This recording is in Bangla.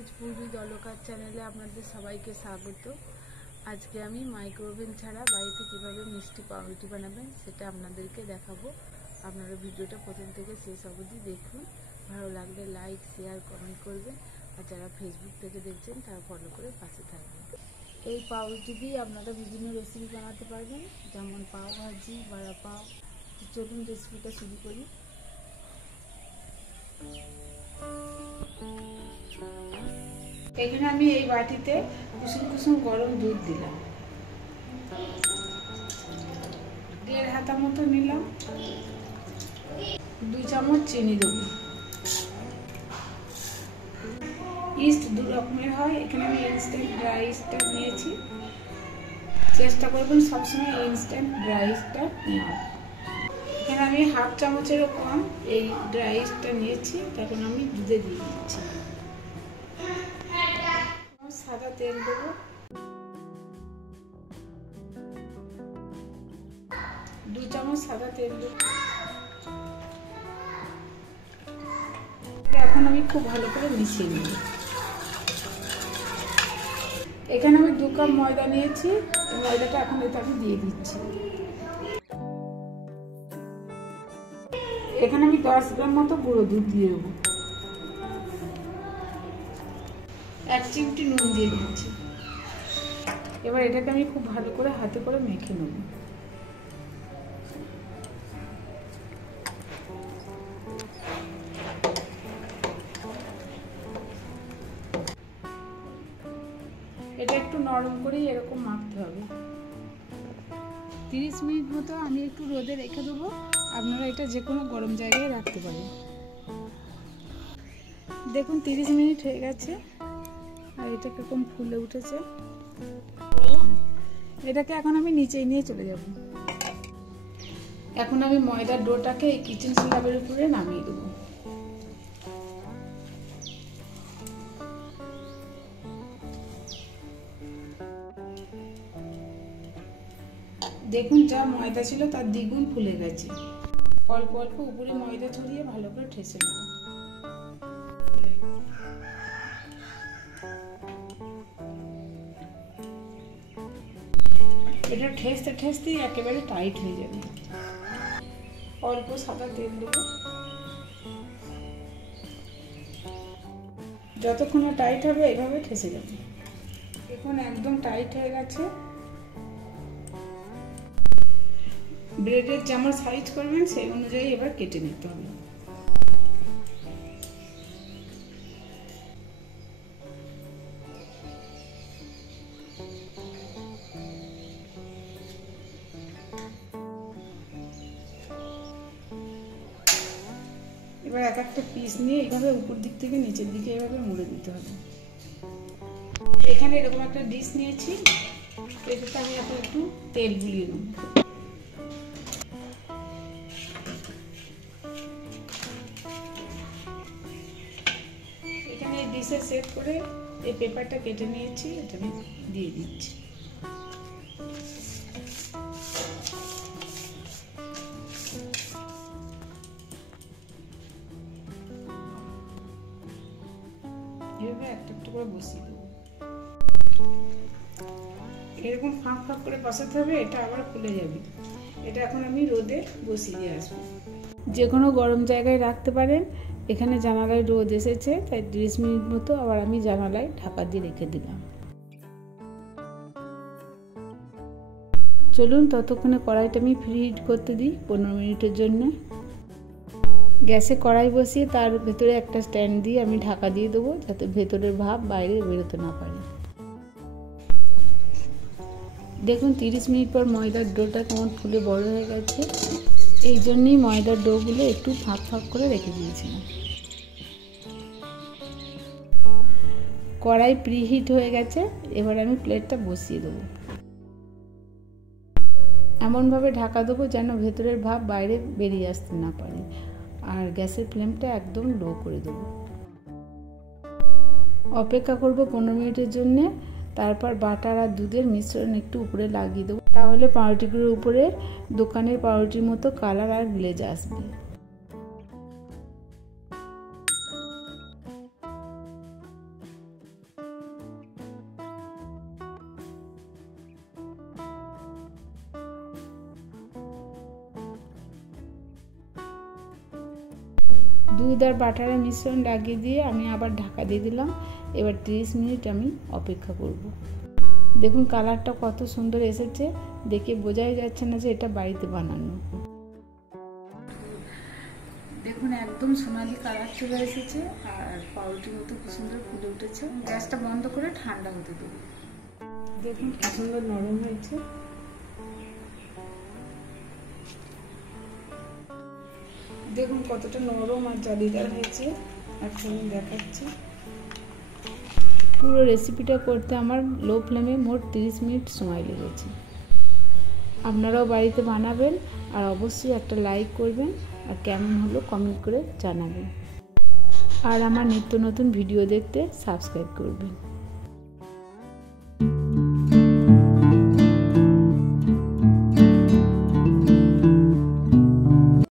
ভেজ ফুড উইথ অলকা চ্যানেলে আপনাদের সবাইকে স্বাগত। আজকে আমি মাইক্রোওভেন ছাড়া বাড়িতে কিভাবে মিষ্টি পাউরুটি বানাবেন সেটা আপনাদেরকে দেখাবো। আপনারা ভিডিওটা প্রথম থেকে শেষ অবধি দেখুন। ভালো লাগলে লাইক, শেয়ার, কমেন্ট করবেন। আর যারা ফেসবুক থেকে দেখছেন তারা ফলো করে পাশে থাকবেন। এই পাউরুটি দিয়ে আপনারা বিভিন্ন রেসিপি বানাতে পারবেন, যেমন পাও ভাজি, বড়া পাও। চলুন রেসিপিটা শুরু করি। এখানে আমি এই বাটিতে কুসুম কুসুম গরম দুধ দিলাম, 1.5 হাতা মতো নিলাম। 2 চামচ চিনি দেবো। ইস্ট 2 রকমের হয়, এখানে আমি ইনস্ট্যান্ট ড্রাই ইস্টটা নিয়েছি। চেষ্টা করবেন সবসময় ইনস্ট্যান্ট ড্রাই ইস্টটা নেওয়ার। এখানে আমি 1/2 চামচেরও কম এই ড্রাই ইস্টটা নিয়েছি, তখন আমি দুধে দিয়ে দিচ্ছি। সাদা তেল দেবো, 2 চামচ সাদা তেল দেবো। এখন আমি খুব ভালো করে মিশিয়ে নেব। এখানে আমি 2 কাপ ময়দা নিয়েছি, ময়দাটা এখন এতে আমি দিয়ে দিচ্ছি। এখানে আমি 10 গ্রাম মতো গুঁড়ো দুধ দিয়ে দেবো। 1 চিমটি নুন দিয়ে দিচ্ছি। এবার এটাকে আমি খুব ভালো করে হাতে করে মেখে নেব। এটা একটু নরম করেই এরকম মাখতে হবে। 30 মিনিট মতো আমি একটু রোদে রেখে দেবো। আপনারা এটা যে কোনো গরম জায়গায় রাখতে পারেন। দেখুন 30 মিনিট হয়ে গেছে আর এটা কিরকম ফুলে উঠেছে। এটাকে এখন আমি নিচে নিয়ে চলে যাব। এখন আমি ময়দার ডোটাকে এই কিচেন স্ল্যাবের উপরে নামিয়ে দেবো। দেখুন যা ময়দা ছিল তার দ্বিগুণ ফুলে গেছে। অল্প অল্প উপরে ময়দা ছড়িয়ে ভালো করে ঠেসে নেব। এটা ঠেসতে ঠেসতেই একেবারে টাইট হয়ে যাবে। অল্প সাদা তেল দেবো। যতক্ষণ না টাইট হবে এভাবে ঠেসে যাবে। এখন একদম টাইট হয়ে গেছে। ব্রেডের যেমন সাইজ করবেন সেই অনুযায়ী এবার কেটে নিতে হবে। এবার এক একটা পিস নিয়ে এইভাবে উপর দিক থেকে নিচের দিকে এভাবে মুড়ে দিতে হবে। এখানে এরকম একটা ডিশ নিয়েছি, এটাতে আমি এখন একটু তেল বুলিয়ে নেব। এখানে এই ডিশে সেট করে এই পেপারটা কেটে নিয়েছি, এটা আমি দিয়ে দিচ্ছি। এভাবে একটা একটা করে বসিয়ে দেবো। এরকম ফাঁক ফাঁক করে বসাতে হবে, এটা আবার খুলে যাবে। এটা এখন আমি রোদে বসিয়ে দিয়ে আসবো। যে কোনো গরম জায়গায় রাখতে পারেন। এখানে জানালায় রোদ এসেছে, তাই 30 মিনিট মতো আবার আমি জানালায় ঢাকা দিয়ে রেখে দিলাম। চলুন ততক্ষণে কড়াইটা আমি প্রি হিট করতে দিই 15 মিনিটের জন্য। গ্যাসে কড়াই বসিয়ে তার ভেতরে একটা স্ট্যান্ড দিয়ে আমি ঢাকা দিয়ে দেবো, যাতে ভেতরের ভাপ বাইরে বেরোতে না পারে। দেখুন 30 মিনিট পর ময়দার ডোটা কেমন ফুলে বড় হয়ে গেছে। এই জন্যই ময়দার ডোগুলো একটু ফাঁক ফাঁক করে রেখে দিয়েছিলাম। কড়াই প্রিহিট হয়ে গেছে, এবার আমি প্লেটটা বসিয়ে দেবো। এমনভাবে ঢাকা দেবো যেন ভেতরের ভাপ বাইরে বেরিয়ে আসতে না পারে। আর গ্যাসের ফ্লেমটা একদম লো করে দেবো। অপেক্ষা করব 15 মিনিটের জন্যে। তারপর বাটার আর দুধের মিশ্রণ একটু উপরে লাগিয়ে দেবো, তাহলে পাউরুটিগুলোর উপরে দোকানের পাউরুটির মতো কালার আর গ্লেজ আসবে। দুধ আর বাটারের মিশ্রণ লাগিয়ে দিয়ে আমি আবার ঢাকা দিয়ে দিলাম। এবার 30 মিনিট আমি অপেক্ষা করব। দেখুন কালারটা কত সুন্দর এসেছে, দেখে বোঝাই যাচ্ছে না যে এটা বাড়িতে বানানো। দেখুন একদম সোনালি কালার চলে এসেছে আর পাউরুটির মতো কি সুন্দর ফুলে উঠেছে। গ্যাসটা বন্ধ করে ঠান্ডা হতে দেবো। দেখুন কি সুন্দর নরম হয়েছে। দেখুন কতটা নরম আর জালিদার হয়েছে। আচ্ছা আমি দেখাচ্ছি। পুরো রেসিপিটা করতে আমার লো ফ্লেমে মোট 30 মিনিট সময় লেগেছে। আপনারাও বাড়িতে বানাবেন আর অবশ্যই একটা লাইক করবেন আর কেমন হলো কমেন্ট করে জানাবেন। আর আমার নিত্য নতুন ভিডিও দেখতে সাবস্ক্রাইব করবেন।